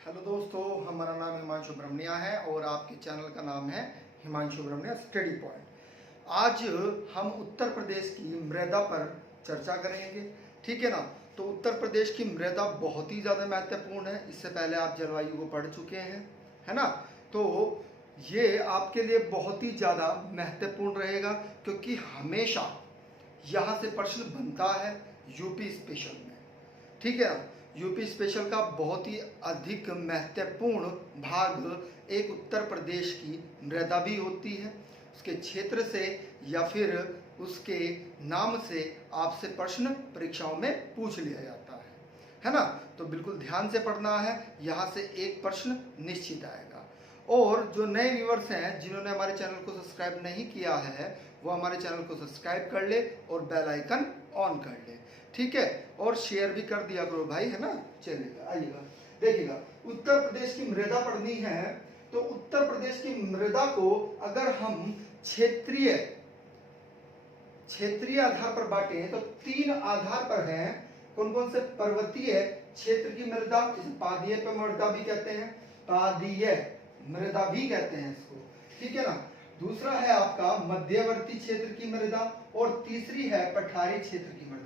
Hello दोस्तों, हमारा नाम हिमांशु ब्रह्मण्या है और आपके चैनल का नाम है हिमांशु ब्रह्मण्या स्टडी पॉइंट। आज हम उत्तर प्रदेश की मृदा पर चर्चा करेंगे, ठीक है ना। तो उत्तर प्रदेश की मृदा बहुत ही ज़्यादा महत्वपूर्ण है। इससे पहले आप जलवायु को पढ़ चुके हैं, है ना। तो ये आपके लिए बहुत ही ज़्यादा महत्वपूर्ण रहेगा क्योंकि हमेशा यहाँ से प्रश्न बनता है यूपी स्पेशल में, ठीक है ना। यूपी स्पेशल का बहुत ही अधिक महत्वपूर्ण भाग एक उत्तर प्रदेश की मृदा भी होती है, उसके क्षेत्र से या फिर उसके नाम से आपसे प्रश्न परीक्षाओं में पूछ लिया जाता है ना। तो बिल्कुल ध्यान से पढ़ना है, यहाँ से एक प्रश्न निश्चित आएगा। और जो नए व्यूअर्स हैं जिन्होंने हमारे चैनल को सब्सक्राइब नहीं किया है वो हमारे चैनल को सब्सक्राइब कर ले और बेल आइकन ऑन कर ले, ठीक है। और शेयर भी कर दिया करो भाई, है ना। चलिएगा, आइएगा, देखिएगा। उत्तर प्रदेश की मृदा पढ़नी है तो उत्तर प्रदेश की मृदा को अगर हम क्षेत्रीय आधार पर बांटे तो तीन आधार पर हैं। कौन कौन से? पर्वतीय क्षेत्र की मृदा, इसे पादीय मृदा भी कहते हैं, पादीय मृदा भी कहते हैं इसको, ठीक है ना। दूसरा है आपका मध्यवर्ती क्षेत्र की मृदा और तीसरी है पठारी क्षेत्र की मृदा।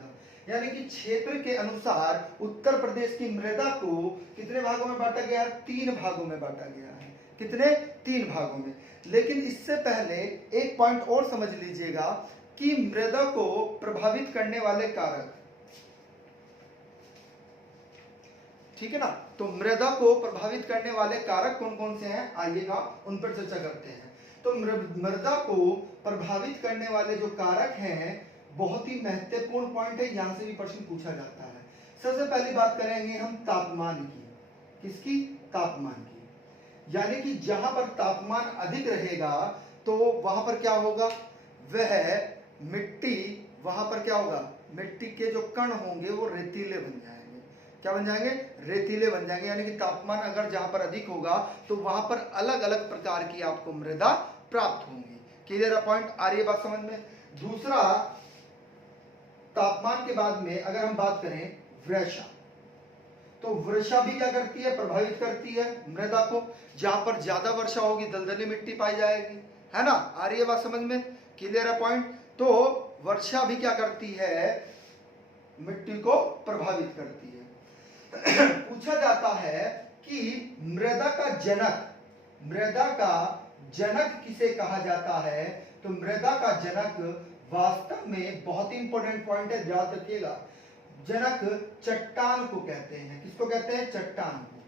यानी कि क्षेत्र के अनुसार उत्तर प्रदेश की मृदा को कितने भागों में बांटा गया है? तीन भागों में बांटा गया है। कितने? तीन भागों में। लेकिन इससे पहले एक पॉइंट और समझ लीजिएगा कि मृदा को प्रभावित करने वाले कारक, ठीक है ना। तो मृदा को प्रभावित करने वाले कारक कौन कौन से हैं, आइएगा उन पर चर्चा करते हैं। तो मृदा को प्रभावित करने वाले जो कारक हैं बहुत ही महत्वपूर्ण पॉइंट है, यहां से भी प्रश्न पूछा जाता है। सबसे पहली बात करेंगे हम तापमान की। किसकी? तापमान की। यानी कि जहां पर तापमान अधिक रहेगा तो वहां पर क्या होगा? वह मिट्टी, वहां पर क्या होगा? मिट्टी के जो कण होंगे वो रेतीले बन जाएंगे। क्या बन जाएंगे? रेतीले बन जाएंगे। यानी कि तापमान अगर जहां पर अधिक होगा तो वहां पर अलग अलग प्रकार की आपको मृदा प्राप्त होंगी। क्लियर है पॉइंट? आ रही है बात समझ में? दूसरा, तापमान के बाद में अगर हम बात करें वर्षा, तो वर्षा भी क्या करती है? प्रभावित करती है मृदा को। जहां पर ज्यादा वर्षा होगी दलदली मिट्टी पाई जाएगी, है ना। आ रही है बात समझ में? क्लियर है पॉइंट? तो वर्षा भी क्या करती है? मिट्टी को प्रभावित करती है। पूछा जाता है कि मृदा का जनक किसे कहा जाता है? तो मृदा का जनक वास्तव में बहुत ही इंपॉर्टेंट पॉइंट है, याद रखिएगा। जनक चट्टान को कहते हैं। किसको कहते हैं? चट्टान को।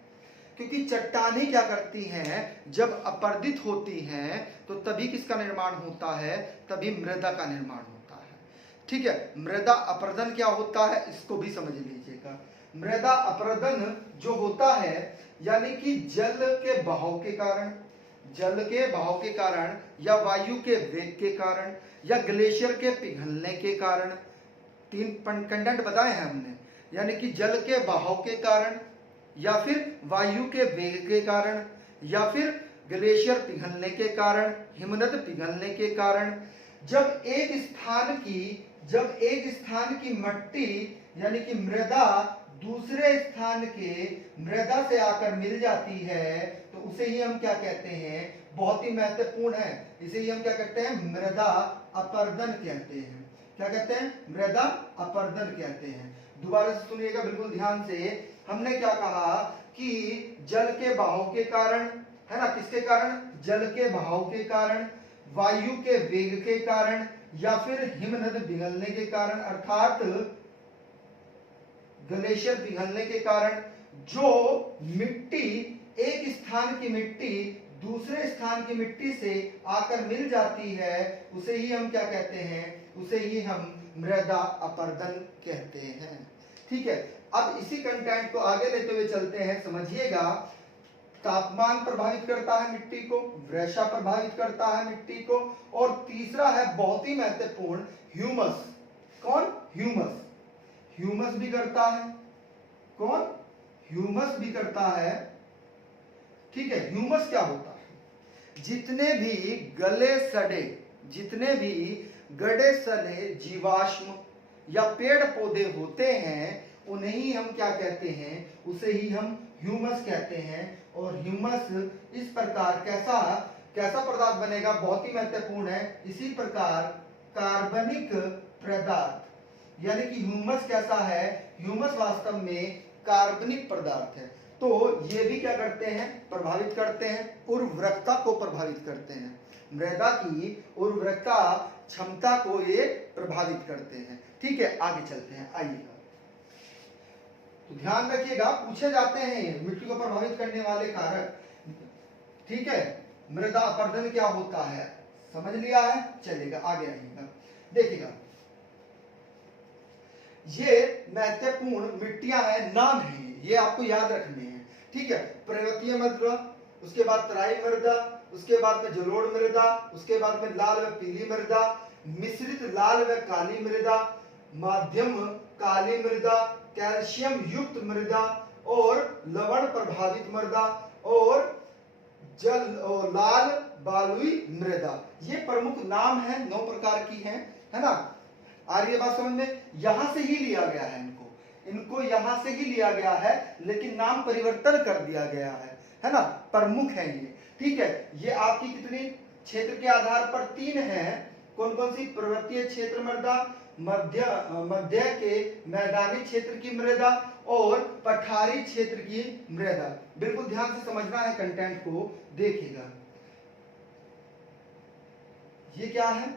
क्योंकि चट्टानें क्या करती हैं? जब अपर्दित होती हैं तो तभी किसका निर्माण होता है? तभी मृदा का निर्माण होता है, ठीक है। मृदा अपरदन क्या होता है इसको भी समझ लीजिएगा। मृदा अपरदन जो होता है यानी कि जल के बहाव के कारण या वायु के वेग के कारण या ग्लेशियर के पिघलने के कारण, तीन कंटेंट बताए हैं हमने। यानी कि जल के बहाव के कारण या फिर वायु के वेग के कारण या फिर ग्लेशियर पिघलने के कारण, हिमनद पिघलने के कारण, जब एक स्थान की मिट्टी यानी कि मृदा दूसरे स्थान के मृदा से आकर मिल जाती है तो उसे ही हम क्या कहते हैं? बहुत ही महत्वपूर्ण है, इसे ही हम क्या कहते हैं? मृदा अपरदन कहते हैं। क्या कहते हैं? मृदा अपरदन कहते हैं। दोबारा से सुनिएगा बिल्कुल ध्यान से। हमने क्या कहा कि जल के बहाव के कारण, है ना। किसके कारण? जल के बहाव के कारण, वायु के वेग के कारण या फिर हिमनद पिघलने के कारण, अर्थात ग्लेशियर पिघलने के कारण जो मिट्टी, एक स्थान की मिट्टी दूसरे स्थान की मिट्टी से आकर मिल जाती है उसे ही हम क्या कहते हैं? उसे ही हम मृदा अपरदन कहते हैं, ठीक है। अब इसी कंटेंट को आगे लेते हुए चलते हैं, समझिएगा। तापमान प्रभावित करता है मिट्टी को, वर्षा प्रभावित करता है मिट्टी को, और तीसरा है बहुत ही महत्वपूर्ण ह्यूमस। कौन? ह्यूमस। ह्यूमस भी करता है। कौन? ह्यूमस भी करता है, ठीक है। ह्यूमस क्या होता है? जितने भी गड़े सड़े जीवाश्म या पेड़ पौधे होते हैं उन्हें ही हम क्या कहते हैं? उसे ही हम ह्यूमस कहते हैं। और ह्यूमस इस प्रकार कैसा कैसा पदार्थ बनेगा, बहुत ही महत्वपूर्ण है, इसी प्रकार कार्बनिक पदार्थ, यानी कि ह्यूमस कैसा है, ह्यूमस वास्तव में कार्बनिक पदार्थ है। तो ये भी क्या करते हैं, प्रभावित करते हैं, उर्वरकता को प्रभावित करते हैं, मृदा की उर्वरकता क्षमता को ये प्रभावित करते हैं। ठीक है, आगे चलते हैं, आइएगा। तो ध्यान रखिएगा, पूछे जाते हैं मिट्टी को प्रभावित करने वाले कारक। ठीक है, मृदा अपरदन क्या होता है, समझ लिया है, चलेगा, आगे आइएगा। देखिएगा, ये महत्वपूर्ण मिट्टियां हैं, नाम है ये आपको याद रखने हैं। ठीक है, पर्वतीय मृदा, उसके बाद तराई मृदा, उसके बाद में जलोढ़ मृदा, उसके बाद में लाल व पीली मृदा, मिश्रित लाल व काली मृदा, माध्यम काली मृदा, कैल्शियम युक्त मृदा और लवण प्रभावित मृदा और जल और लाल बालुई मृदा। ये प्रमुख नाम है, 9 प्रकार की हैं, है ना। आ रही है बात समझ में, यहां से ही लिया गया है, इनको यहां से ही लिया गया है, लेकिन नाम परिवर्तन कर दिया गया है ना, प्रमुख है ये। ठीक है, ये आपकी कितनी क्षेत्र के आधार पर 3 है, कौन कौन सी, पर्वतीय क्षेत्र मृदा, मध्य के मैदानी क्षेत्र की मृदा और पठारी क्षेत्र की मृदा। बिल्कुल ध्यान से समझना है, कंटेंट को देखिएगा। ये क्या है,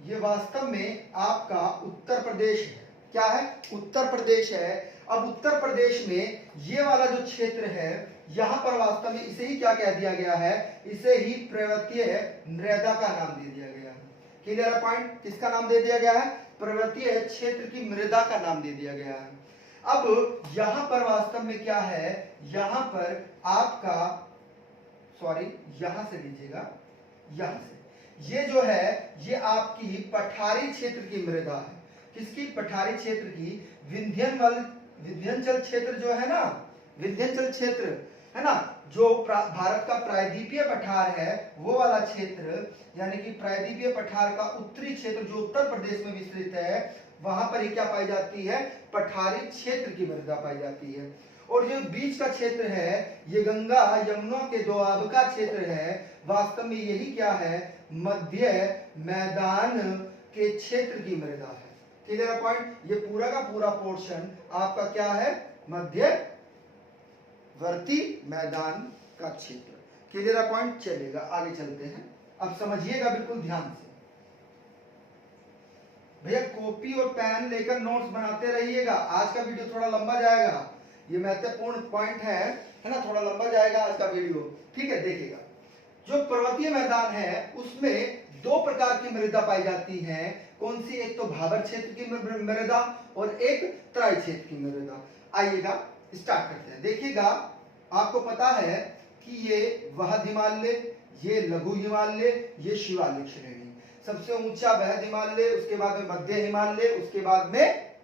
ये वास्तव में आपका उत्तर प्रदेश है। क्या है, उत्तर प्रदेश है। अब उत्तर प्रदेश में ये वाला जो क्षेत्र है, यहां पर वास्तव में इसे ही क्या कह दिया गया है, इसे ही पर्वतीय मृदा का नाम दे दिया गया है। क्लियर है पॉइंट, किसका नाम दे दिया गया है, पर्वतीय क्षेत्र की मृदा का नाम दे दिया गया है। अब यहां पर वास्तव में क्या है, यहां पर आपका, सॉरी यहां से लीजिएगा, यहां से ये जो है, ये आपकी पठारी क्षेत्र की मृदा है। किसकी, पठारी क्षेत्र की, विंध्याचल क्षेत्र जो है ना, विंध्याचल क्षेत्र है ना, जो भारत का प्रायद्वीपीय पठार है, वो वाला क्षेत्र, यानी कि प्रायद्वीपीय पठार का उत्तरी क्षेत्र जो उत्तर प्रदेश में विस्तृत है, वहां पर ही क्या पाई जाती है, पठारी क्षेत्र की मृदा पाई जाती है। और जो बीच का क्षेत्र है, ये गंगा यमुना के दोआब का क्षेत्र है, वास्तव में यही क्या है, मध्य मैदान के क्षेत्र की मृदा है। क्लियर पॉइंट, ये पूरा का पूरा पोर्शन आपका क्या है, मध्यवर्ती मैदान का क्षेत्र। क्लियर पॉइंट, चलेगा, आगे चलते हैं। अब समझिएगा बिल्कुल ध्यान से भैया, कॉपी और पेन लेकर नोट्स बनाते रहिएगा। आज का वीडियो थोड़ा लंबा जाएगा, ये महत्वपूर्ण पॉइंट है ना, थोड़ा लंबा जाएगा आज का वीडियो। ठीक है, देखिएगा, जो पर्वतीय मैदान है उसमें 2 प्रकार की मृदा पाई जाती है। कौन सी, एक तो भाबर क्षेत्र की मृदा और एक तराई क्षेत्र की मृदा। आइएगा स्टार्ट करते हैं। देखिएगा, आपको पता है कि ये वहद हिमालय, ये लघु हिमालय, ये शिवालिक श्रेणी। सबसे ऊंचा वहद हिमालय, उसके बाद में मध्य हिमालय, उसके बाद में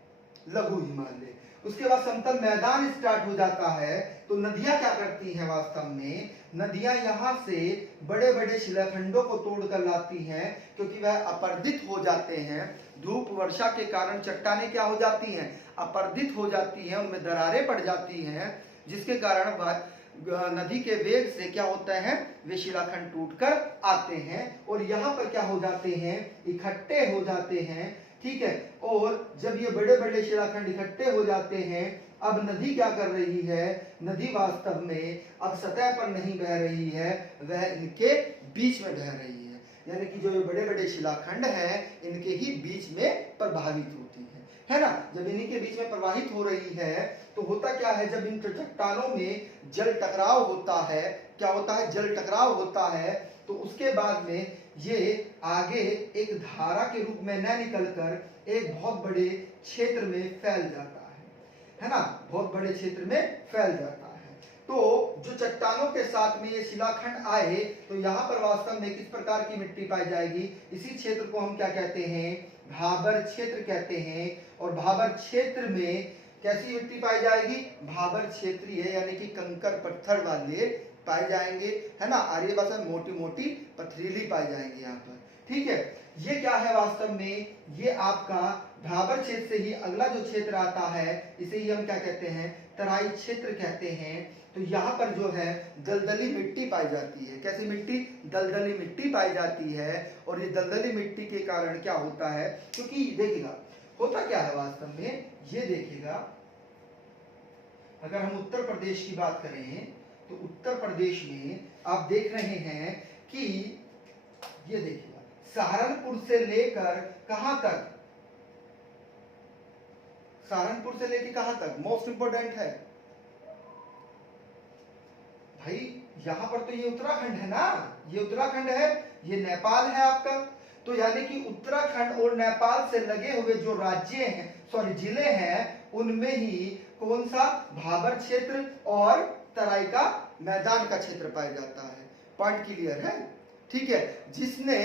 लघु हिमालय, उसके बाद समतल मैदान स्टार्ट हो जाता है। तो नदियां क्या करती हैं, वास्तव में नदियां यहां से बड़े बड़े शिलाखंडों को तोड़कर लाती हैं, क्योंकि वह अपरदित हो जाते हैं। धूप वर्षा के कारण चट्टानें क्या हो जाती हैं, अपरदित हो जाती हैं, उनमें दरारें पड़ जाती हैं, जिसके कारण नदी के वेग से क्या होता है, वे शिलाखंड टूटकर आते हैं और यहाँ पर क्या हो जाते हैं, इकट्ठे हो जाते हैं। ठीक है, और जब ये बड़े बड़े शिलाखंड इकट्ठे हो जाते हैं, अब नदी क्या कर रही है, नदी वास्तव में अब सतह पर नहीं बह रही है, वह इनके बीच में बह रही है। यानी कि जो ये बड़े बड़े शिलाखंड हैं, इनके ही बीच में प्रभावित होती है ना। जब इन्हीं के बीच में प्रवाहित हो रही है, तो होता क्या है, जब इन चट्टानों में जल टकराव होता है, क्या होता है, जल टकराव होता है, तो उसके बाद में ये आगे एक धारा के रूप में न निकलकर एक बहुत बड़े क्षेत्र में फैल जाता है ना, बहुत बड़े क्षेत्र में फैल जाता है। तो जो चट्टानों के साथ में ये शिलाखंड आए, तो यहाँ पर वास्तव में किस प्रकार की मिट्टी पाई जाएगी, इसी क्षेत्र को हम क्या कहते हैं, भाबर क्षेत्र कहते हैं। और भाबर क्षेत्र में कैसी मिट्टी पाई जाएगी, भाबर क्षेत्रीय, यानी कि कंकर पत्थर वाले पाए जाएंगे, है ना। आर्य भाषा में मोटी मोटी पथरीली पाई जाएंगी यहाँ पर। ठीक है, ये क्या है, वास्तव में ये आपका भाबर क्षेत्र से ही अगला जो क्षेत्र आता है इसे ही हम क्या कहते हैं, तराई क्षेत्र कहते हैं। तो यहाँ पर जो है दलदली मिट्टी पाई जाती है। कैसी मिट्टी? दलदली मिट्टी पाई जाती है। और ये दलदली मिट्टी के कारण क्या होता है, क्योंकि देखिएगा होता क्या है वास्तव में, ये देखिएगा अगर हम उत्तर प्रदेश की बात करें तो उत्तर प्रदेश में आप देख रहे हैं कि ये देखिएगा सहारनपुर से लेकर कहां तक, सहारनपुर से लेकर कहां तक मोस्ट इंपोर्टेंट है भाई, यहां पर तो ये उत्तराखंड है ना, ये उत्तराखंड है, ये नेपाल है आपका। तो यानी कि उत्तराखंड और नेपाल से लगे हुए जो राज्य हैं, सॉरी जिले हैं, उनमें ही कौन सा, भाबर क्षेत्र और तराई का मैदान का क्षेत्र पाया जाता है। पॉइंट क्लियर है? ठीक है। जिसने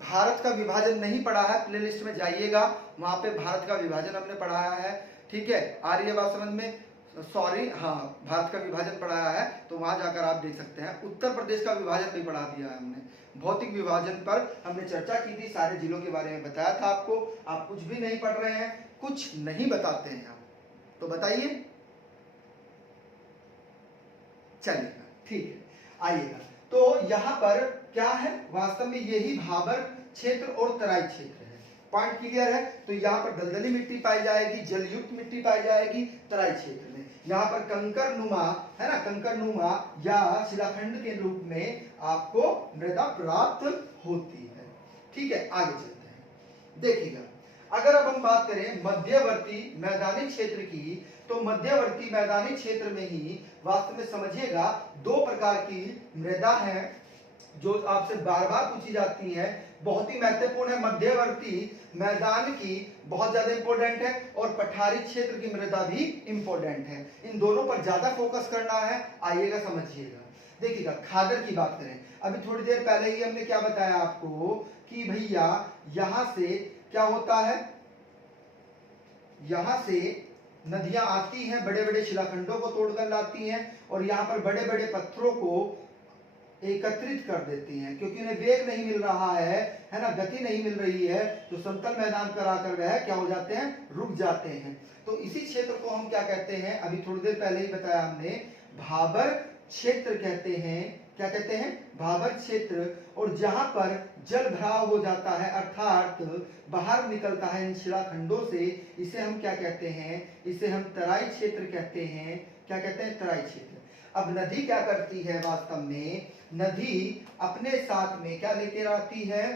भारत का विभाजन नहीं पढ़ा है, प्लेलिस्ट में जाइएगा, वहां पे भारत का विभाजन हमने पढ़ाया है। ठीक है, आ रही है बात समझ में? सॉरी, हाँ, भारत का विभाजन पढ़ाया है, तो वहां जाकर आप देख सकते हैं। उत्तर प्रदेश का विभाजन भी पढ़ा दिया है हमने, भौतिक विभाजन पर हमने चर्चा की थी, सारे जिलों के बारे में बताया था आपको। आप कुछ भी नहीं पढ़ रहे हैं, कुछ नहीं बताते हैं आप, तो बताइए। चलिएगा, ठीक है, आइएगा। तो यहाँ पर क्या है, वास्तव में यही भाबर क्षेत्र और तराई क्षेत्र है। पॉइंट क्लियर है? तो यहाँ पर दलदली मिट्टी पाई जाएगी, जलयुक्त मिट्टी पाई जाएगी तराई क्षेत्र में। यहाँ पर कंकर नुमा है ना, कंकर नुमा या शिलाखंड के रूप में आपको मृदा प्राप्त होती है। ठीक है, आगे चलते हैं। देखिएगा अगर अब हम बात करें मध्यवर्ती मैदानी क्षेत्र की, तो मध्यवर्ती मैदानी क्षेत्र में ही वास्तव में समझिएगा दो प्रकार की मृदा है जो आपसे बार बार पूछी जाती है, बहुत ही महत्वपूर्ण है। मध्यवर्ती मैदान की बहुत ज्यादा इंपॉर्टेंट है और पठारी क्षेत्र की मृदा भी इंपॉर्टेंट है। इन दोनों पर ज्यादा फोकस करना है, आइएगा समझिएगा। देखिएगा खादर की बात करें, अभी थोड़ी देर पहले ही हमने क्या बताया आपको कि भैया यहां से क्या होता है, यहां से नदियां आती हैं, बड़े बड़े शिलाखंडों को तोड़कर लाती हैं और यहाँ पर बड़े बड़े पत्थरों को एकत्रित कर देती हैं, क्योंकि उन्हें वेग नहीं मिल रहा है ना, गति नहीं मिल रही है, तो समतल मैदान पर आकर वह क्या हो जाते हैं, रुक जाते हैं। तो इसी क्षेत्र को हम क्या कहते हैं, अभी थोड़ी देर पहले ही बताया हमने, भाबर क्षेत्र कहते हैं। क्या कहते हैं, भाबर क्षेत्र। और जहां पर जल भराव हो जाता है, अर्थात बाहर निकलता है इन शिलाखंडों से, इसे हम क्या कहते हैं, इसे हम तराई क्षेत्र कहते हैं। क्या कहते हैं, तराई क्षेत्र। अब नदी क्या करती है, वास्तव में नदी अपने साथ में क्या लेकर आती है,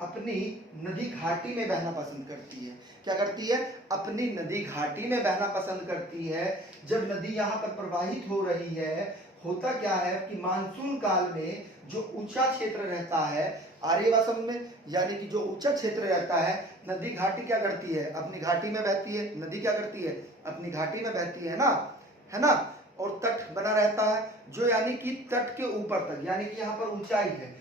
अपनी नदी घाटी में बहना पसंद करती है। क्या करती है, अपनी नदी घाटी में बहना पसंद करती है। जब नदी यहाँ पर प्रवाहित हो रही है, होता क्या है कि मानसून काल में जो ऊंचा क्षेत्र रहता है, आर्य वासम में, यानी कि जो ऊंचा क्षेत्र रहता है, नदी घाटी क्या करती है, अपनी घाटी में बहती है। नदी क्या करती है, अपनी घाटी में बहती है ना, और तट बना रहता है, जो यानी कि तट के ऊपर तक, यानी कि यहाँ पर ऊंचाई है।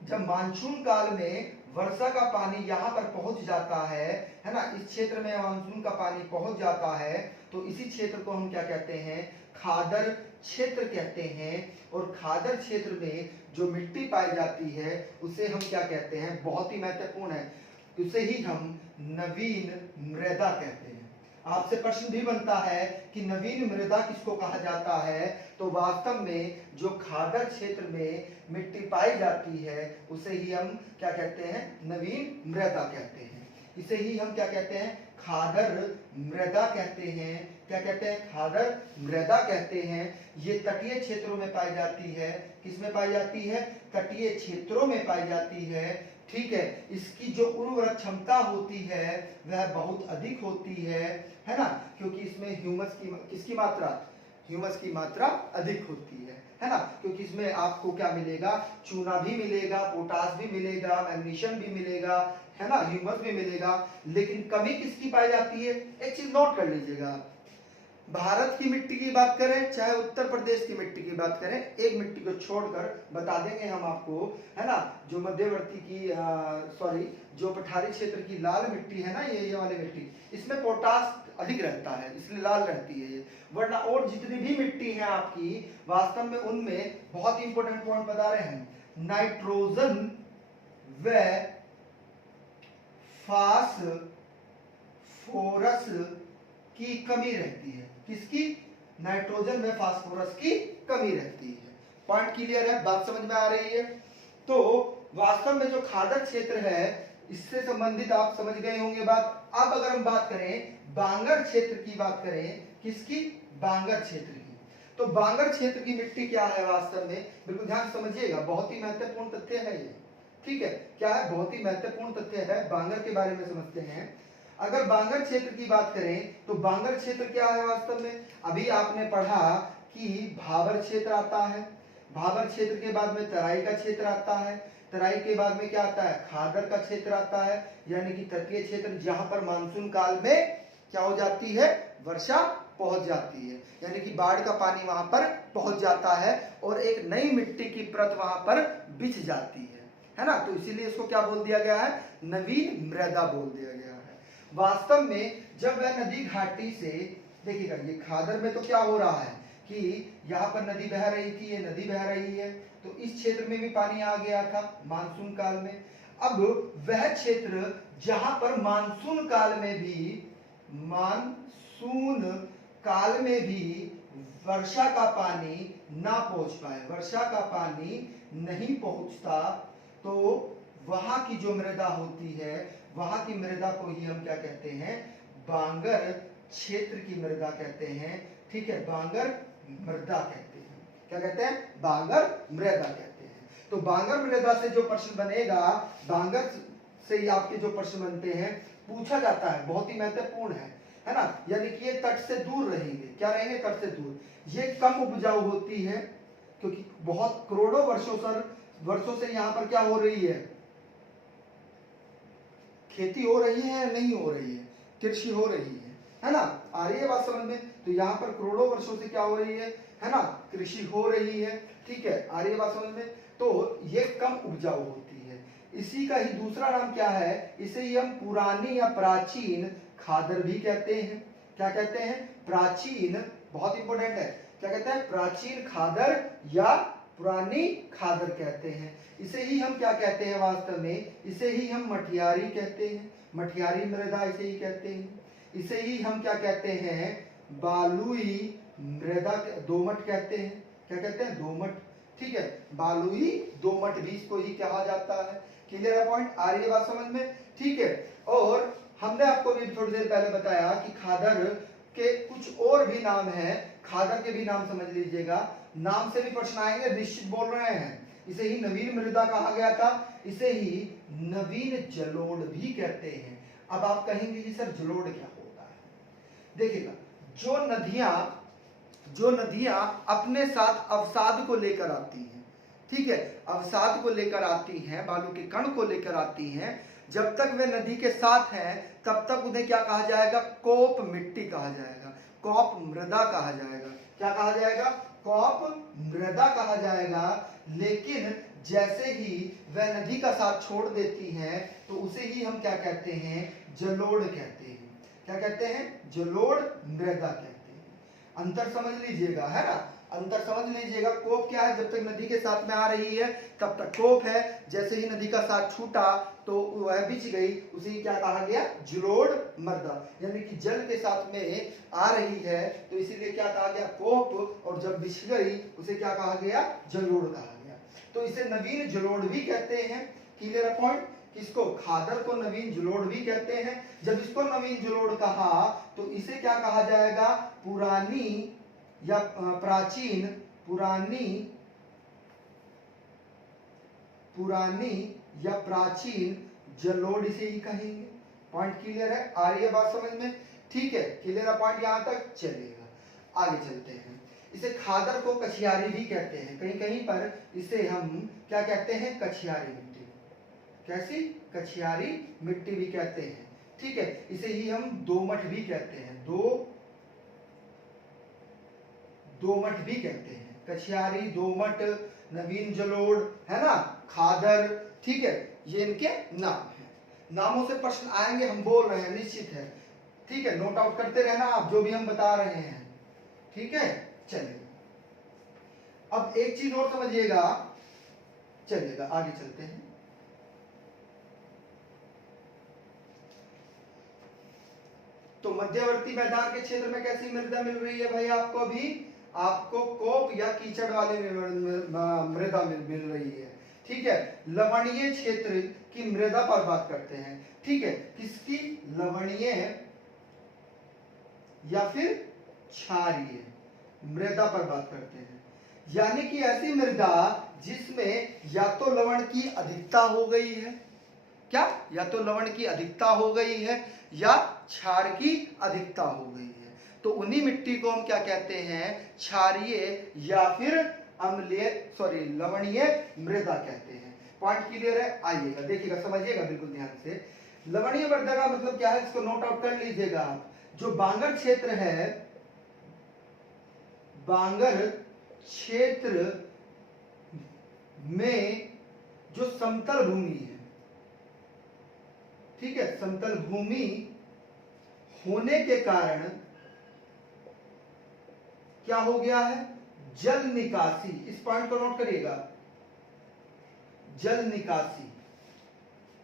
जब मानसून काल में वर्षा का पानी यहाँ पर पहुंच जाता है ना, इस क्षेत्र में मानसून का पानी पहुंच जाता है, तो इसी क्षेत्र को हम क्या कहते हैं, खादर क्षेत्र कहते हैं। और खादर क्षेत्र में जो मिट्टी पाई जाती है उसे हम क्या कहते हैं, बहुत ही महत्वपूर्ण है, उसे ही हम नवीन मृदा कहते हैं। आपसे प्रश्न भी बनता है कि नवीन मृदा किसको कहा जाता है, तो वास्तव में जो खादर क्षेत्र में मिट्टी पाई जाती है उसे ही हम क्या कहते हैं, नवीन मृदा कहते हैं। इसे ही हम क्या कहते हैं, खादर मृदा कहते हैं। क्या कहते हैं, खादर मृदा कहते हैं। ये तटीय क्षेत्रों में पाई जाती है। किस में पाई जाती है, तटीय क्षेत्रों में पाई जाती है। ठीक है, इसकी जो उर्वरक क्षमता होती है वह बहुत अधिक होती है ना, क्योंकि इसमें ह्यूमस की किसकी मात्रा, ह्यूमस की मात्रा अधिक होती है ना, क्योंकि इसमें आपको क्या मिलेगा, चूना भी मिलेगा, पोटास भी मिलेगा, मैग्नीशियम भी मिलेगा, है ना, ह्यूमस भी मिलेगा। लेकिन कमी किसकी पाई जाती है, एक चीज नोट कर लीजिएगा, भारत की मिट्टी की बात करें चाहे उत्तर प्रदेश की मिट्टी की बात करें, एक मिट्टी को छोड़कर बता देंगे हम आपको, है ना, जो मध्यवर्ती की सॉरी जो पठारी क्षेत्र की लाल मिट्टी है ना, ये वाली मिट्टी, इसमें पोटास अधिक रहता है, इसलिए लाल रहती है ये। वरना और जितनी भी मिट्टी है आपकी, वास्तव में उनमें बहुत इंपॉर्टेंट पॉइंट बता रहे हैं, नाइट्रोजन व फास्फोरस की कमी रहती है। किसकी? नाइट्रोजन में फास्फोरस की कमी रहती है। पॉइंट क्लियर है? बात समझ में आ रही है? तो वास्तव में जो खादर क्षेत्र है इससे संबंधित आप समझ गए होंगे बात। अब अगर हम बात करें बांगर क्षेत्र की, बात करें किसकी? बांगर क्षेत्र की। तो बांगर क्षेत्र की मिट्टी क्या है वास्तव में? बिल्कुल ध्यान समझिएगा, बहुत ही महत्वपूर्ण तथ्य है ये। ठीक है, क्या है? बहुत ही महत्वपूर्ण तथ्य है। बांगर के बारे में समझते हैं। अगर बांगर क्षेत्र की बात करें तो बांगर क्षेत्र क्या है वास्तव में? अभी आपने पढ़ा कि भाबर क्षेत्र आता है, भाबर क्षेत्र के बाद में तराई का क्षेत्र आता है, तराई के बाद में क्या आता है? खादर का क्षेत्र आता है, यानी कि तटीय क्षेत्र, जहां पर मानसून काल में क्या हो जाती है? वर्षा पहुंच जाती है, यानी कि बाढ़ का पानी वहां पर पहुंच जाता है और एक नई मिट्टी की परत वहां पर बिछ जाती है ना? तो इसीलिए इसको क्या बोल दिया गया है? नवीन मृदा बोल दिया गया है। वास्तव में जब वह नदी घाटी से, देखिएगा ये खादर में तो क्या हो रहा है कि यहाँ पर नदी बह रही थी, ये नदी बह रही है, तो इस क्षेत्र में भी पानी आ गया था मानसून काल में। अब वह क्षेत्र जहां पर मानसून काल में भी वर्षा का पानी ना पहुंच पाए, वर्षा का पानी नहीं पहुंचता, तो वहां की जो मृदा होती है, वहां की मृदा को ही हम क्या कहते हैं? बांगर क्षेत्र की मृदा कहते हैं। ठीक है, बांगर मृदा कहते हैं। क्या कहते हैं? बांगर मृदा कहते हैं। तो बांगर मृदा से जो प्रश्न बनेगा, बांगर से ही आपके जो प्रश्न बनते हैं, पूछा जाता है, बहुत ही महत्वपूर्ण है ना? यानी कि ये तट से दूर रहेंगे। क्या रहेंगे? तट से दूर। ये कम उपजाऊ होती है क्योंकि बहुत करोड़ों वर्षों से यहाँ पर क्या हो रही है? खेती हो रही है या नहीं हो रही है? कृषि हो रही है ना? आ रही है बात समझ में? तो यहाँ पर करोड़ों वर्षों से क्या हो रही है ना? कृषि हो रही है। ठीक है, आ रही है बात समझ में? तो ये कम उपजाऊ होती है। इसी का ही दूसरा नाम क्या है? इसे ही हम पुरानी या प्राचीन खादर भी कहते हैं। क्या कहते हैं? प्राचीन, बहुत इंपॉर्टेंट है। क्या कहते हैं? प्राचीन खादर या पुरानी खादर कहते हैं। इसे ही हम क्या कहते हैं वास्तव में? इसे ही हम मठियारी कहते हैं, मठियारी मृदा इसे ही कहते हैं। इसे ही हम क्या कहते हैं? बालुई मृदा, दोमट कहते हैं। क्या कहते हैं? दोमट। ठीक है, बालुई दोमट भी इसको ही कहा जाता है। क्लियर है पॉइंट? आ रही है बात समझ में? ठीक है, और हमने आपको भी थोड़ी देर पहले बताया कि खादर के कुछ और भी नाम हैं, खादर के भी नाम समझ लीजिएगा। नाम से भी प्रश्न आएंगे, निश्चित बोल रहे हैं। इसे ही नवीन मृदा कहा गया था, इसे ही नवीन जलोढ़ भी कहते हैं। अब आप कहेंगे कि सर जलोढ़ क्या होता है? देखिएगा, जो नदियां अपने साथ अवसाद को लेकर आती हैं, ठीक है, अवसाद को लेकर आती हैं, बालू के कण को लेकर आती हैं, जब तक वे नदी के साथ हैं तब तक उन्हें क्या कहा जाएगा? कोप मिट्टी कहा जाएगा, कोप मृदा कहा जाएगा। क्या कहा जाएगा? कोप मृदा कहा जाएगा। लेकिन जैसे ही वह नदी का साथ छोड़ देती हैं तो उसे ही हम क्या कहते हैं? जलोढ़ कहते हैं। क्या कहते हैं? जलोढ़ मृदा कहते हैं। अंतर समझ लीजिएगा, है ना? अंतर समझ लीजिएगा। कोप क्या है? जब तक नदी के साथ में आ रही है तब तक कोप है, जैसे ही नदी का साथ छूटा तो वह बिछ गई, उसे क्या कहा गया? जलोढ़ मृदा। यानी कि जल के साथ में आ रही है तो इसीलिए क्या कहा गया? कोप, और जब बिछ गई उसे क्या कहा गया? जलोढ़ कहा गया। तो इसे नवीन जलोढ़ भी कहते हैं। Clear point? किसको? खादर को नवीन जलोढ़ भी कहते हैं। जब इसको नवीन जलोढ़ कहा तो इसे क्या कहा जाएगा? पुरानी या प्राचीन, पुरानी या प्राचीन जलोढ़ इसे ही कहेंगे। पॉइंट क्लियर है? आ रही है बात समझ में? ठीक है, क्लियर है पॉइंट? यहां तक चलेगा। आगे चलते हैं। इसे खादर को कछियारी भी कहते हैं। कहीं कहीं पर इसे हम क्या कहते हैं? कछियारी मिट्टी। कैसी? कछियारी मिट्टी भी कहते हैं। ठीक है, इसे ही हम दोमट भी कहते हैं, दोमट भी कहते हैं। कछियारी, दोमट, नवीन जलोढ़, है ना, खादर। ठीक है, ये इनके नाम हैं। नामों से प्रश्न आएंगे, हम बोल रहे हैं, निश्चित है। ठीक है, नोट आउट करते रहना आप जो भी हम बता रहे हैं। ठीक है, चलिए अब एक चीज और समझिएगा। चलिएगा आगे चलते हैं। तो मध्यवर्ती मैदान के क्षेत्र में कैसी मृदा मिल रही है भाई आपको? अभी आपको कोप या कीचड़ वाली मृदा मिल रही है। ठीक है, लवणीय क्षेत्र की मृदा पर बात करते हैं। ठीक है, किसकी? लवणीय या फिर क्षारीय मृदा पर बात करते हैं। यानी कि ऐसी मृदा जिसमें या तो लवण की अधिकता हो गई है, क्या? या तो लवण की अधिकता हो गई है या क्षार की अधिकता हो गई है। तो उन्हीं मिट्टी को हम क्या कहते हैं? क्षारीय या फिर अम्लीय लवणीय मृदा कहते हैं। पॉइंट क्लियर है? आइएगा, देखिएगा, समझिएगा बिल्कुल ध्यान से। लवणीय मृदा का मतलब क्या है, इसको नोट आउट कर लीजिएगा आप। जो बांगर क्षेत्र है, बांगर क्षेत्र में जो समतल भूमि है, ठीक है, समतल भूमि होने के कारण क्या हो गया है? जल निकासी। इस पॉइंट को नोट करिएगा, जल निकासी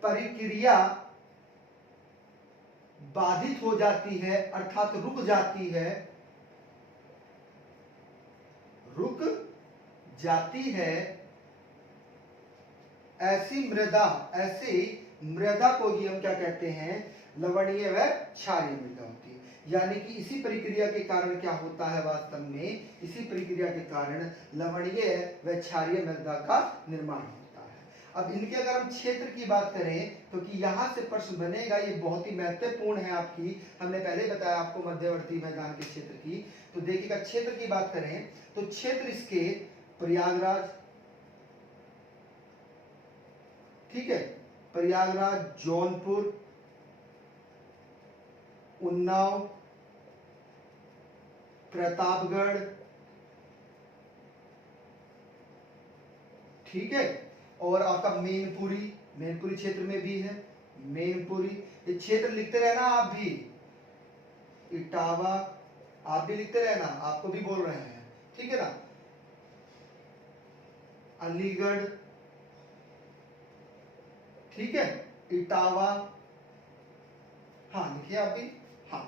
प्रक्रिया बाधित हो जाती है, अर्थात रुक जाती है, रुक जाती है। ऐसी मृदा को ही हम क्या कहते हैं? लवणीय व क्षारीय मृदा होती है। यानी कि इसी प्रक्रिया के कारण क्या होता है? वास्तव में इसी प्रक्रिया के कारण लवणीय व क्षारीय मृदा का निर्माण होता है। अब इनके अगर हम क्षेत्र की बात करें तो कि यहां से प्रश्न बनेगा, ये बहुत ही महत्वपूर्ण है आपकी। हमने पहले बताया आपको मध्यवर्ती मैदान के क्षेत्र की। तो देखिएगा, क्षेत्र की बात करें तो क्षेत्र इसके प्रयागराज, ठीक है, प्रयागराज, जौनपुर, उन्नाव, प्रतापगढ़, ठीक है, और आपका मैनपुरी क्षेत्र में भी है, मैनपुरी। ये क्षेत्र लिखते रहना आप भी, इटावा आप भी लिखते रहना, आपको भी बोल रहे हैं, ठीक है ना। अलीगढ़, ठीक है, इटावा, हाँ लिखिए आप भी, हाँ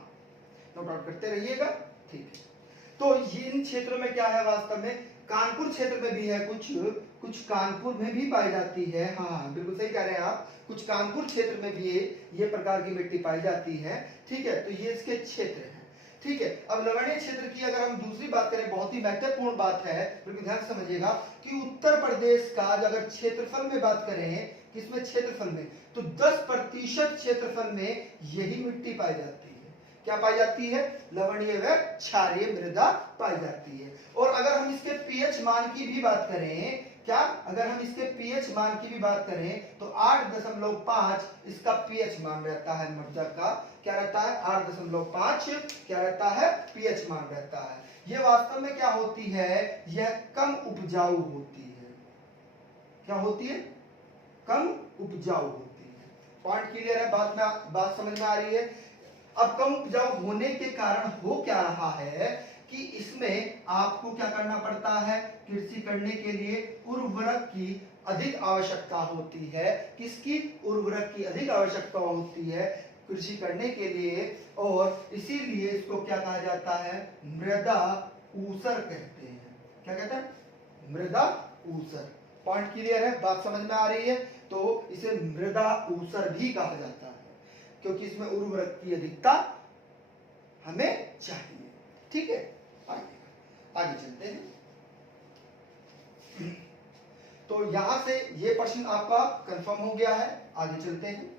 नोट आउट करते रहिएगा, ठीक है। तो इन क्षेत्रों में क्या है? वास्तव में कानपुर क्षेत्र में भी है, कुछ कानपुर में भी पाई जाती है। हाँ बिल्कुल सही कह रहे हैं आप, कुछ कानपुर क्षेत्र में भी ये प्रकार की मिट्टी पाई जाती है, ठीक है। तो ये इसके क्षेत्र हैं, ठीक है। अब लवणीय क्षेत्र की अगर हम दूसरी बात करें, बहुत ही महत्वपूर्ण बात है, बिल्कुल ध्यान से समझिएगा कि उत्तर प्रदेश का अगर क्षेत्रफल में बात करें, किसमें? क्षेत्रफल में, तो 10% क्षेत्रफल में यही मिट्टी पाई जाती है। क्या पाई जाती है? लवणीय व क्षारीय मृदा पाई जाती है। और अगर हम इसके पीएच मान की भी बात करें, क्या? अगर हम इसके पीएच मान की भी बात करें तो 8.5 इसका पीएच मान रहता है मृदा का। क्या रहता है? 8.5 क्या रहता है? पीएच मान रहता है। यह वास्तव में क्या होती है? यह कम उपजाऊ होती है। क्या होती है? कम उपजाऊ होती है। पॉइंट क्लियर है? बात समझ में आ रही है? अब कम उपजाऊ होने के कारण हो क्या रहा है कि इसमें आपको क्या करना पड़ता है? कृषि करने के लिए उर्वरक की अधिक आवश्यकता होती है। किसकी? उर्वरक की अधिक आवश्यकता होती है कृषि करने के लिए, और इसीलिए इसको क्या कहा जाता है? मृदा ऊसर कहते हैं। क्या कहते हैं? मृदा ऊसर। पॉइंट क्लियर है? बात समझ में आ रही है? तो इसे मृदा ऊसर भी कहा जाता है क्योंकि इसमें उर्वरक की अधिकता हमें चाहिए, ठीक है। आगे चलते हैं। तो यहां से ये प्रश्न आपका कंफर्म हो गया है। आगे चलते हैं।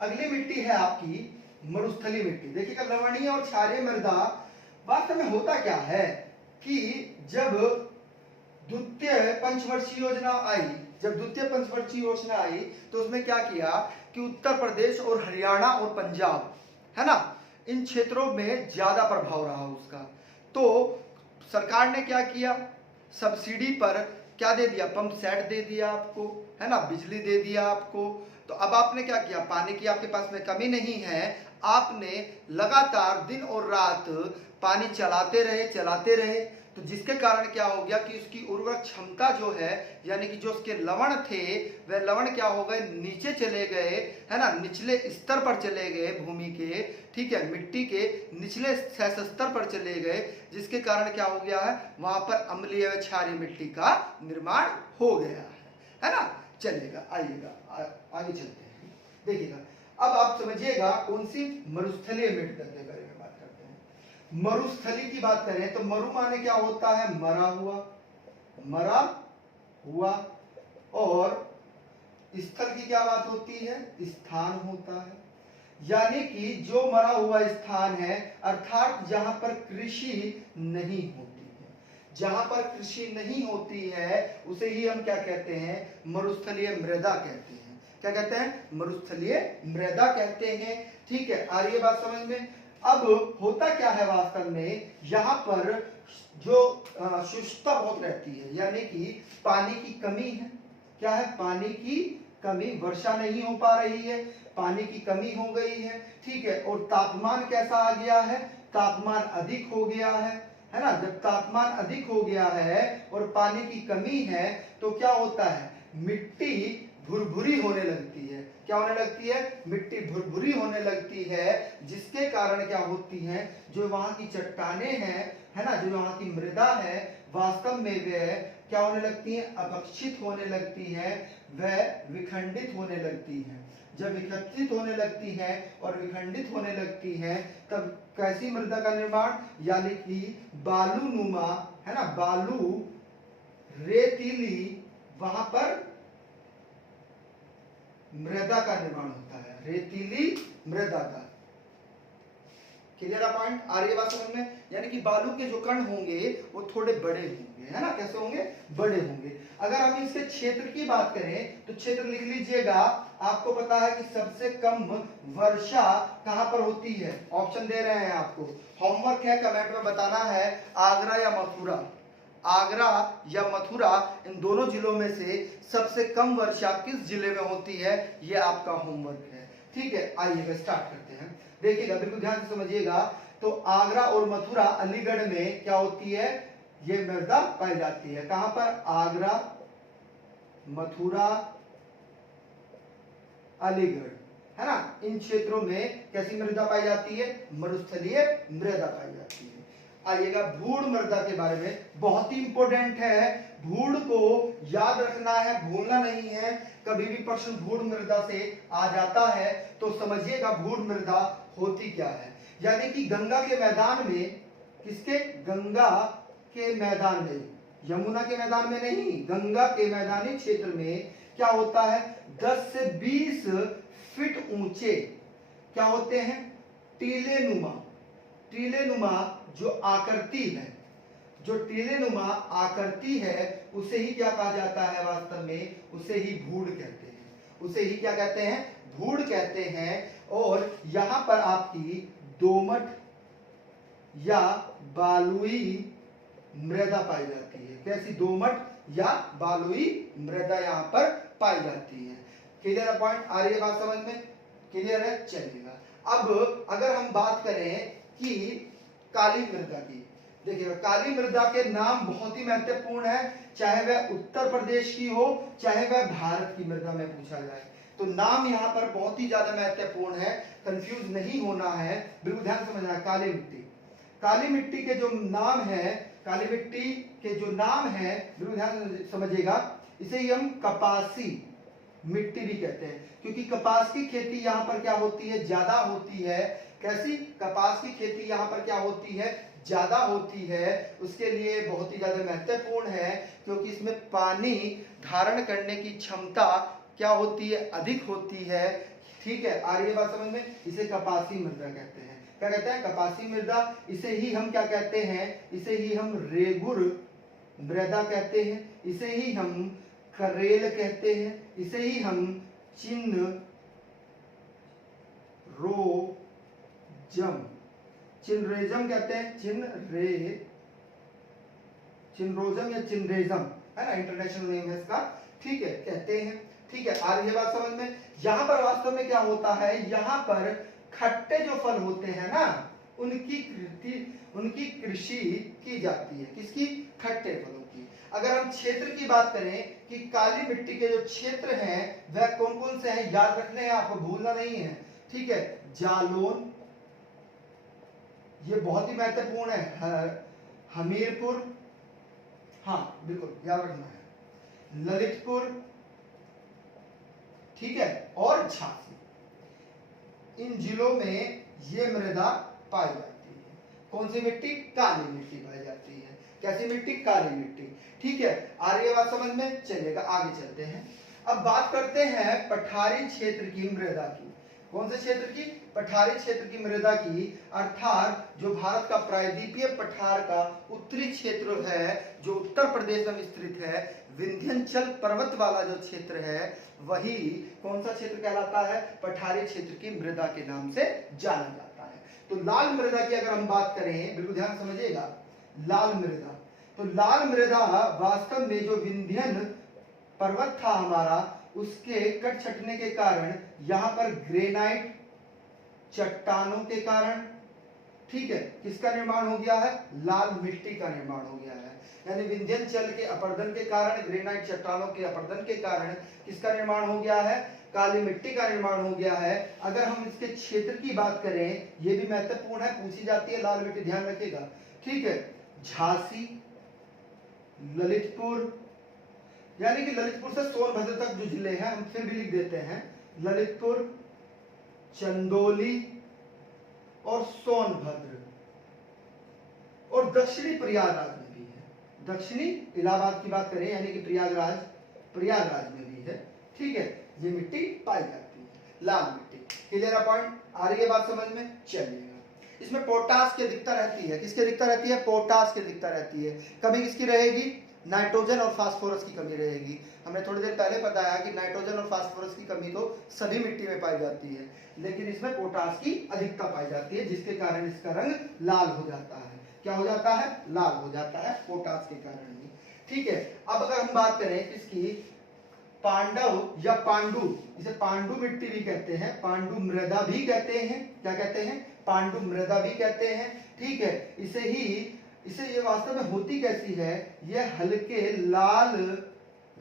अगली मिट्टी है आपकी मरुस्थलीय मिट्टी। देखिएगा, लवणीय और क्षारीय मृदा वास्तव में होता क्या है कि जब द्वितीय पंचवर्षीय योजना आई तो उसमें क्या किया कि उत्तर प्रदेश और हरियाणा और पंजाब, है ना, इन क्षेत्रों में ज्यादा प्रभाव रहा उसका। तो सरकार ने क्या किया? सब्सिडी पर क्या दे दिया? पंप सेट दे दिया आपको, है ना, बिजली दे दिया आपको। तो अब आपने क्या किया? पानी की आपके पास में कमी नहीं है, आपने लगातार दिन और रात पानी चलाते रहे, तो जिसके कारण क्या हो गया कि उसकी उर्वरक क्षमता जो है, यानी कि जो उसके लवण थे वह लवण क्या हो गए, नीचे चले गए, है ना, निचले स्तर पर चले गए भूमि के, ठीक है, मिट्टी के निचले स्तर पर चले गए, जिसके कारण क्या हो गया है, वहां पर अम्लीय व क्षारीय मिट्टी का निर्माण हो गया है ना। चलिएगा, आइएगा आगे चलते हैं, देखिएगा। अब आप समझिएगा कौन सी मरुस्थलीय मृदा के बारे में बात करते हैं। मरुस्थली की बात करें तो मरु माने क्या होता है, मरा हुआ, और स्थल की क्या बात होती है, स्थान होता है, यानी कि जो मरा हुआ स्थान है, अर्थात जहां पर कृषि नहीं होती है, जहां पर कृषि नहीं होती है उसे ही हम क्या कहते हैं, मरुस्थलीय मृदा कहते हैं। क्या कहते हैं, मरुस्थलीय मृदा कहते हैं। ठीक है, आ रही है बात समझ में। अब होता क्या है वास्तव में, यहाँ पर जो शुष्कता बहुत रहती है, यानी कि पानी की कमी है। क्या है, पानी की कमी, वर्षा नहीं हो पा रही है, पानी की कमी हो गई है, ठीक है। और तापमान कैसा आ गया है, तापमान अधिक हो गया है ना। जब तापमान अधिक हो गया है और पानी की कमी है तो क्या होता है, मिट्टी भुरभुरी होने लगती है। क्या होने लगती है, मिट्टी भुरभुरी होने लगती है, जिसके कारण क्या होती है, जो वहां की चट्टानें हैं, है ना, जो वहां की मृदा है, वास्तव में वह क्या होने लगती है, अपक्षित होने लगती है, वह विखंडित होने लगती है। जब विकसित होने लगती है और विखंडित होने लगती है तब कैसी मृदा का निर्माण, यानी कि बालूनुमा, है ना, बालू रेतीली, वहां पर मृदा का निर्माण होता है, रेतीली मृदा का। क्लियर पॉइंट, आ रही है बात समझ में। यानी कि बालू के जो कण होंगे वो थोड़े बड़े होंगे, है ना, कैसे होंगे, बड़े होंगे। अगर हम इसके क्षेत्र की बात करें तो क्षेत्र लिख लीजिएगा। आपको पता है कि सबसे कम वर्षा कहां पर होती है, ऑप्शन दे रहे हैं आपको, होमवर्क है, कमेंट में बताना है, आगरा या मथुरा। आगरा या मथुरा, इन दोनों जिलों में से सबसे कम वर्षा किस जिले में होती है, ये आपका होमवर्क है। ठीक है, आइएगा स्टार्ट करते हैं। देखिएगा, बिल्कुल ध्यान से समझिएगा। तो आगरा और मथुरा, अलीगढ़ में क्या होती है, ये मृदा पाई जाती है। कहां पर, आगरा, मथुरा, अलीगढ़, है ना, इन क्षेत्रों में कैसी मृदा पाई जाती है, मरुस्थलीय मृदा पाई जाती है। आइएगा, भूड़ मृदा के बारे में, बहुत ही इंपॉर्टेंट है, भूड़ को याद रखना है, भूलना नहीं है। कभी भी प्रश्न भूड़ मृदा से आ जाता है तो समझिएगा भूड़ मृदा होती क्या है। यानी कि गंगा के मैदान में, किसके, गंगा के मैदान में, यमुना के मैदान में नहीं, गंगा के मैदानी क्षेत्र में क्या होता है, 10 से 20 फीट ऊंचे क्या होते हैं, टीले नुमा जो आकृति है, जो टीलेनुमा आकृति है, उसे ही क्या कहा जाता है, वास्तव में उसे ही भूड़ कहते हैं, उसे ही क्या कहते हैं, भूड़ कहते हैं। और यहां पर आपकी दोमट या बालुई मृदा पाई जाती है। कैसी, दोमट या बालुई मृदा यहां पर पाई जाती है। क्लियर पॉइंट, आ रही है बात समझ में, क्लियर है। चलिएगा, अब अगर हम बात करें कि काली मृदा की, देखिएगा, काली मृदा के नाम बहुत ही महत्वपूर्ण है, चाहे वह उत्तर प्रदेश की हो, चाहे वह भारत की मृदा में पूछा जाए, तो नाम यहाँ पर बहुत ही ज्यादा महत्वपूर्ण है, कंफ्यूज नहीं होना है, बिल्कुल ध्यान समझना है। काली मिट्टी, काली मिट्टी के जो नाम है, काली मिट्टी के जो नाम है, बिल्कुल ध्यान समझिएगा, इसे ही हम कपासी मिट्टी भी कहते हैं, क्योंकि कपास की खेती यहाँ पर क्या होती है, ज्यादा होती है। कैसी, कपास की खेती यहाँ पर क्या होती है, ज्यादा होती है, उसके लिए बहुत ही ज्यादा महत्वपूर्ण है, क्योंकि इसमें पानी धारण करने की क्षमता क्या होती है, अधिक होती है। ठीक है, आ रही है बात समझ में, इसे कपासी मृदा कहते हैं। क्या कहते हैं, कपासी मृदा। इसे ही हम क्या कहते हैं, इसे ही हम रेगुर मृदा कहते हैं, इसे ही हम करेल कहते हैं, इसे ही हम चिनरेजम कहते हैं, चिनरोजम या चिनरेजम, है ना, इंटरनेशनल नेम है इसका। ठीक है, कहते हैं। ठीक है, आ रही है बात समझ में। यहाँ पर वास्तव में क्या होता है, यहाँ पर खट्टे जो फल होते हैं ना, उनकी कृषि की जाती है। किसकी? खट्टे फलों की। अगर हम क्षेत्र की बात करें कि काली मिट्टी के जो क्षेत्र हैं वह कौन कौन से हैं, याद रखने हैं, आपको भूलना नहीं है, ठीक है। जालौन, ये बहुत ही महत्वपूर्ण है, हमीरपुर, हाँ बिल्कुल याद रखना है, ललितपुर, ठीक है, और झांसी। इन जिलों में ये मृदा पाई जाती है। कौन सी मिट्टी? काली मिट्टी पाई जाती है। कैसी मिट्टी? काली मिट्टी, ठीक है। आ रही है बात समझ में? चलिएगा आगे चलते हैं। अब बात करते हैं पठारी क्षेत्र की मृदा की। कौन से क्षेत्र की? पठारी क्षेत्र की मृदा की, अर्थात जो भारत का प्रायद्वीपीय पठार का उत्तरी क्षेत्र है, जो उत्तर प्रदेश में विस्तृत है, विंध्याचल पर्वत वाला जो क्षेत्र है, वही कौन सा क्षेत्र कहलाता है? पठारी क्षेत्र की मृदा के नाम से जाना जाता है। तो लाल मृदा की अगर हम बात करें, बिल्कुल ध्यान समझिएगा, लाल मृदा, तो लाल मृदा वास्तव में जो विंध्यन पर्वत था हमारा, उसके कट छटने के कारण, यहां पर ग्रेनाइट चट्टानों के कारण, ठीक है, किसका निर्माण हो गया है? लाल मिट्टी का निर्माण हो गया है। यानी विंध्याचल के अपरदन के कारण, ग्रेनाइट चट्टानों के अपरदन के कारण किसका निर्माण हो गया है? काली मिट्टी का निर्माण हो गया है। अगर हम इसके क्षेत्र की बात करें, यह भी महत्वपूर्ण है, पूछी जाती है लाल मिट्टी, ध्यान रखिएगा, ठीक है। झांसी, ललितपुर, यानी कि ललितपुर से सोनभद्र तक जो जिले हैं, हम फिर भी लिख देते हैं, ललितपुर, चंदौली और सोनभद्र, और दक्षिणी प्रयागराज में भी है। दक्षिणी इलाहाबाद की बात करें, यानी कि प्रयागराज में भी है, ठीक है। ये मिट्टी पाई जाती है, लाल मिट्टी। Clear point? आ रही है बात समझ में? चलिएगा। इसमें पोटास की अधिकता रहती है। किसकी अधिकता रहती है? पोटास की अधिकता रहती है। कमी किसकी रहेगी? नाइट्रोजन और फास्फोरस की कमी रहेगी। हमने थोड़ी देर पहले बताया कि नाइट्रोजन और फास्फोरस की कमी तो सभी मिट्टी में पाई जाती है, लेकिन इसमें पोटास की अधिकता पाई जाती है, जिसके कारण इसका रंग लाल हो जाता है। क्या हो जाता है? लाल हो जाता है, पोटास के कारण ही, ठीक है। अब अगर हम बात करें किसकी, पांडव या पांडु, इसे पांडु मिट्टी भी कहते हैं, पांडु मृदा भी कहते हैं। क्या कहते हैं? पांडु मृदा भी कहते हैं, ठीक है। इसे ये वास्तव में होती कैसी है? ये हल्के लाल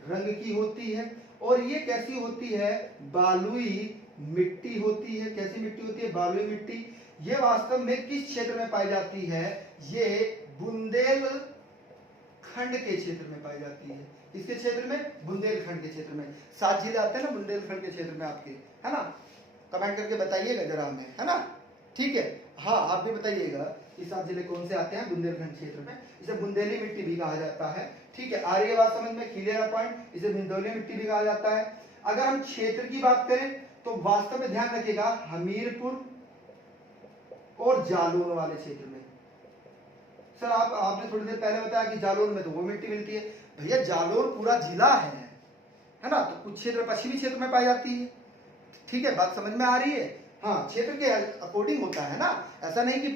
रंग की होती है, और ये कैसी होती है? बालुई मिट्टी होती है। कैसी मिट्टी होती है? बालुई मिट्टी। ये वास्तव में किस क्षेत्र में पाई जाती है? ये बुंदेलखंड के क्षेत्र में पाई जाती है। किसके क्षेत्र में? बुंदेलखंड के क्षेत्र में। 7 जिले आते हैं ना बुंदेलखंड के क्षेत्र में आपके, है ना? कमेंट करके बताइएगा जरा हमें, है ना? ठीक है, हाँ आप भी बताइएगा कि 7 जिले कौन से आते हैं बुंदेलखंड क्षेत्र में। इसे बुंदेली मिट्टी भी कहा जाता है, ठीक है। आ रही है बात समझ में? Clear point? इसे बिंदौली मिट्टी भी कहा जाता है। अगर हम क्षेत्र की बात करें तो वास्तव में ध्यान रखिएगा, हमीरपुर और जालौन वाले क्षेत्र में। सर आपने थोड़ी देर पहले बताया कि जालौन में तो वो मिट्टी मिलती है। भैया जालौन पूरा जिला है ना? तो कुछ क्षेत्र पश्चिमी क्षेत्र में पाई जाती है, ठीक है। बात समझ में आ रही है? हाँ, क्षेत्र के अकॉर्डिंग होता है ना, ऐसा नहीं कि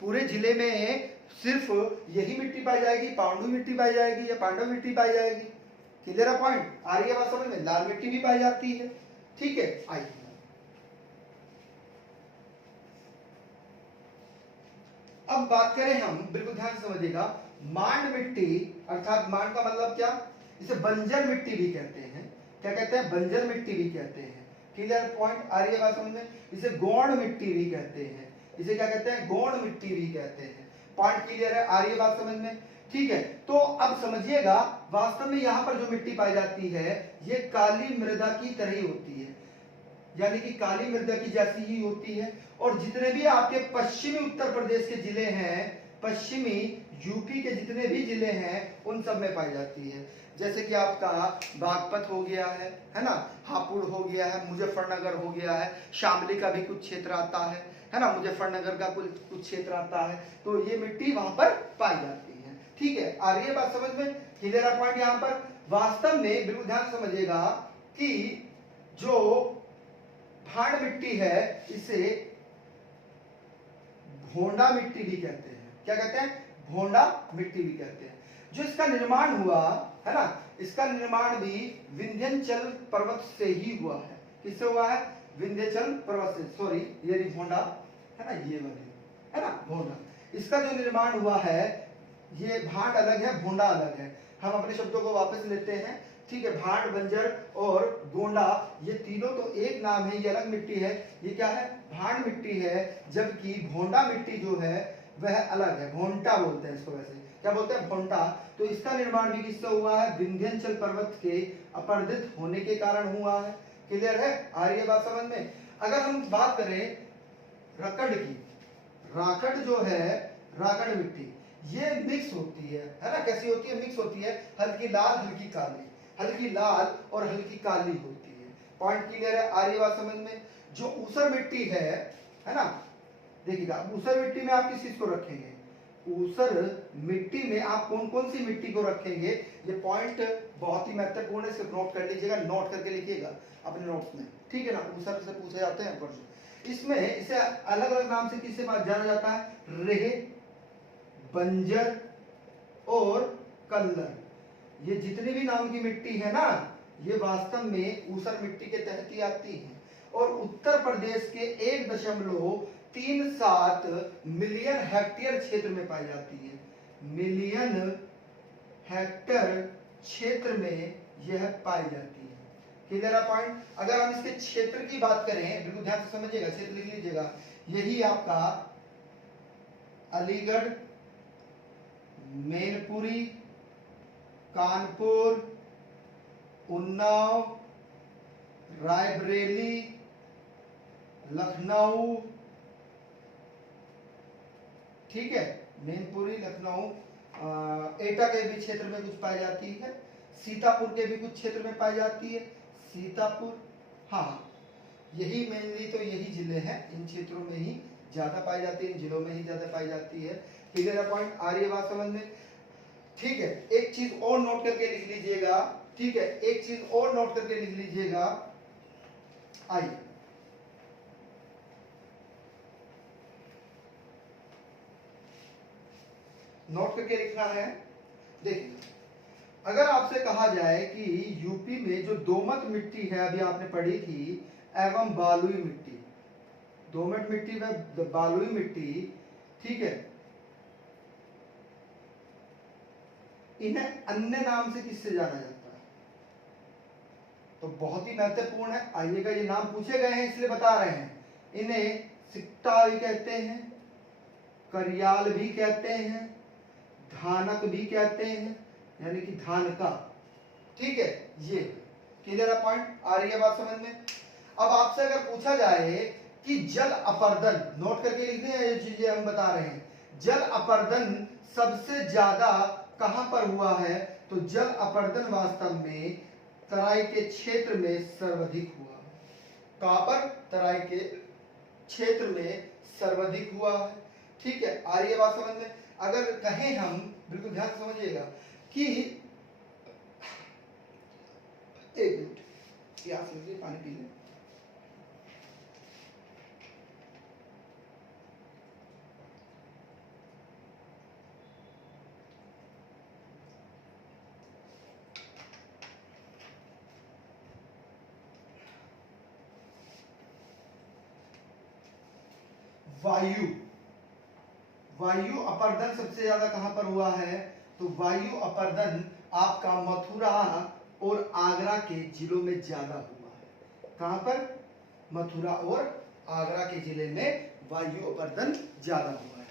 पूरे जिले में सिर्फ यही मिट्टी पाई जाएगी, पांडु मिट्टी पाई जाएगी या पांडव मिट्टी पाई जाएगी। Clear point? आ रही है बात समझ में? लाल मिट्टी भी पाई जाती है, ठीक है। आइए अब बात करें हम, बिल्कुल ध्यान से समझिएगा, मांड मिट्टी, अर्थात मांड का मतलब क्या? इसे बंजर मिट्टी भी कहते हैं। क्या कहते हैं? बंजर मिट्टी भी कहते हैं। Clear point? आ रही है बात समझ में? इसे गौण मिट्टी भी कहते हैं। इसे क्या कहते हैं? गौण मिट्टी भी कहते हैं। पॉइंट क्लियर है? आ रही है बात समझ में? ठीक है। तो अब समझिएगा, वास्तव में यहाँ पर जो मिट्टी पाई जाती है ये काली मृदा की तरह ही होती है, यानी कि काली मृदा की जैसी ही होती है। और जितने भी आपके पश्चिमी उत्तर प्रदेश के जिले हैं, पश्चिमी यूपी के जितने भी जिले हैं, उन सब में पाई जाती है। जैसे कि आपका बागपत हो गया है ना, हापुड़ हो गया है, मुजफ्फरनगर हो गया है, शामली का भी कुछ क्षेत्र आता है ना, मुजफ्फरनगर का कुछ क्षेत्र आता है। तो ये मिट्टी वहां पर पाई जाती है, ठीक है। आ रही है बात समझ में? Clear point? यहाँ पर वास्तव में बिल्कुल ध्यान समझिएगा कि जो भांड मिट्टी है इसे भोंडा मिट्टी भी कहते हैं। क्या कहते हैं? भोंडा मिट्टी भी कहते हैं। जो इसका निर्माण हुआ है ना, इसका निर्माण भी विंध्याचल पर्वत से ही हुआ है। किससे हुआ है? विंध्याचल पर्वत से, सॉरी ये भोंडा है ना, ये वाली है ना भोंडा, इसका जो निर्माण हुआ है, ये भांड अलग है भोंडा अलग है। हम अपने शब्दों को वापस लेते हैं, ठीक है। भांड, बंजर और गोंडा ये तीनों तो एक नाम है, ये अलग मिट्टी है। ये क्या है, भांड मिट्टी है, जबकि भोंडा मिट्टी जो है वह अलग है, भोंटा बोलते हैं इसको, वैसे क्या बोलते हैं, भोंटा। तो इसका निर्माण भी किससे हुआ है, विंध्याचल पर्वत के अपरदित होने के कारण हुआ है। क्लियर है, आ रही है बात समझ में। अगर हम बात करें रकड़ की, राकड़ जो है, राकड़ मिट्टी ये मिक्स होती है ना, कैसी होती है, मिक्स होती है, हल्की लाल हल्की काली, हल्की लाल और हल्की काली होती है। पॉइंट क्लियर है, आ रही बात समझ में। जो ऊसर मिट्टी है ना, देखिएगा ऊसर मिट्टी में आप किस चीज को रखेंगे, ऊसर मिट्टी में आप कौन कौन सी मिट्टी को रखेंगे, ये पॉइंट बहुत ही महत्वपूर्ण है, सिर्फ नोट कर लीजिएगा, नोट करके लिखिएगा अपने नोट्स में, ठीक है ना। ऊसर से पूछे जाते हैं प्रश्न। इसमें इसे अलग अलग नाम से किससे जाना जाता है, रेह, बंजर और कल्लर। ये जितनी भी नाम की मिट्टी है ना, ये वास्तव में ऊसर मिट्टी के तहत ही आती है, और उत्तर प्रदेश के 1.37 मिलियन हेक्टेयर क्षेत्र में पाई जाती है। मिलियन हेक्टेयर क्षेत्र में यह पाई जाती है। क्लियर है पॉइंट। अगर हम इसके क्षेत्र की बात करें, बिल्कुल ध्यान से समझिएगा, क्षेत्र लिख लीजिएगा, यही आपका अलीगढ़, मैनपुरी, कानपुर, उन्नाव, रायबरेली, लखनऊ, ठीक है, मैनपुरी, लखनऊ, एटा के भी क्षेत्र में कुछ पाई जाती है, सीतापुर के भी कुछ क्षेत्र में पाई जाती है, सीतापुर, हाँ यही मेनली तो यही जिले हैं, इन क्षेत्रों में ही ज्यादा पाई जाती है, इन जिलों में ही ज्यादा पाई जाती है। क्लियर है पॉइंट, आ रही है बात समझ में, ठीक है। एक चीज और नोट करके लिख लीजिएगा, ठीक है, एक चीज और नोट करके लिख लीजिएगा, आइए नोट करके लिखना है। देखिए, अगर आपसे कहा जाए कि यूपी में जो दोमट मिट्टी है, अभी आपने पढ़ी थी, एवं बालुई मिट्टी, दोमट मिट्टी व बालुई मिट्टी, ठीक है, इन्हें अन्य नाम से किससे जाना जाता है, तो बहुत ही महत्वपूर्ण है, आइएगा, ये नाम पूछे गए हैं इसलिए बता रहे हैं। इन्हें सिक्टा भी कहते हैं, करियाल भी कहते हैं, धानक भी कहते हैं, यानी कि धान का, ठीक है। ये क्लियर है पॉइंट, आ रही है बात समझ में। अब आपसे अगर पूछा जाए कि जल अपर्दन, नोट करके लिखते हैं, ये चीजें हम बता रहे हैं, जल अपर्दन सबसे ज्यादा कहां पर हुआ है, तो जल अपर्दन वास्तव में तराई के क्षेत्र में सर्वाधिक हुआ। कहां पर, तराई के क्षेत्र में सर्वाधिक हुआ है, ठीक है, आ रही है बात समझ में। अगर कहें हम, बिल्कुल ध्यान से समझिएगा, कि एक मिनट प्यास लगी, पानी पी लें। वायु, वायु अपर्दन सबसे ज्यादा कहां पर हुआ है, तो वायु अपर्दन आपका मथुरा और आगरा के जिलों में ज्यादा हुआ है। कहां पर, मथुरा और आगरा के जिले में वायु अपर्दन ज्यादा हुआ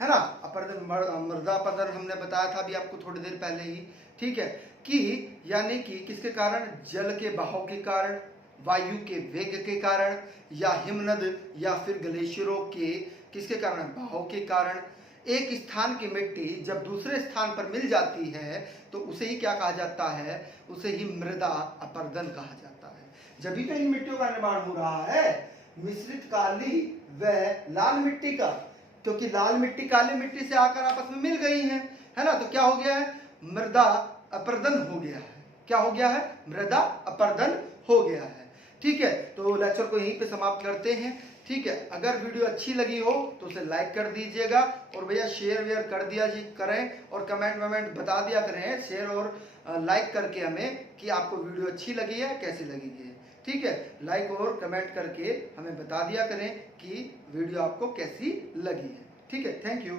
है ना। अपर्दन, मृदा अपर्दन हमने बताया था अभी आपको थोड़ी देर पहले ही, ठीक है, कि यानी कि किसके कारण, जल के बहाव के कारण, वायु के वेग के कारण, या हिमनद या फिर ग्लेशियरों के किसके कारण, बहाव के कारण। एक स्थान की मिट्टी जब दूसरे स्थान पर मिल जाती है तो उसे ही क्या कहा जाता है, उसे ही मृदा अपरदन कहा जाता है। जब भी तो इन मिट्टियों का निर्माण हो रहा है, मिश्रित काली व लाल मिट्टी का, क्योंकि लाल मिट्टी काली मिट्टी से आकर आपस में मिल गई है ना, तो क्या हो गया है, मृदा अपरदन हो गया है। क्या हो गया है, मृदा अपरदन हो गया है। ठीक है, तो लेक्चर को यहीं पे समाप्त करते हैं। ठीक है, अगर वीडियो अच्छी लगी हो तो उसे लाइक कर दीजिएगा और भैया शेयर वेयर कर दिया जी करें, और कमेंट वमेंट बता दिया करें शेयर और लाइक करके हमें कि आपको वीडियो अच्छी लगी है कैसी लगी है। ठीक है, लाइक और कमेंट करके हमें बता दिया करें कि वीडियो आपको कैसी लगी है। ठीक है, थैंक यू।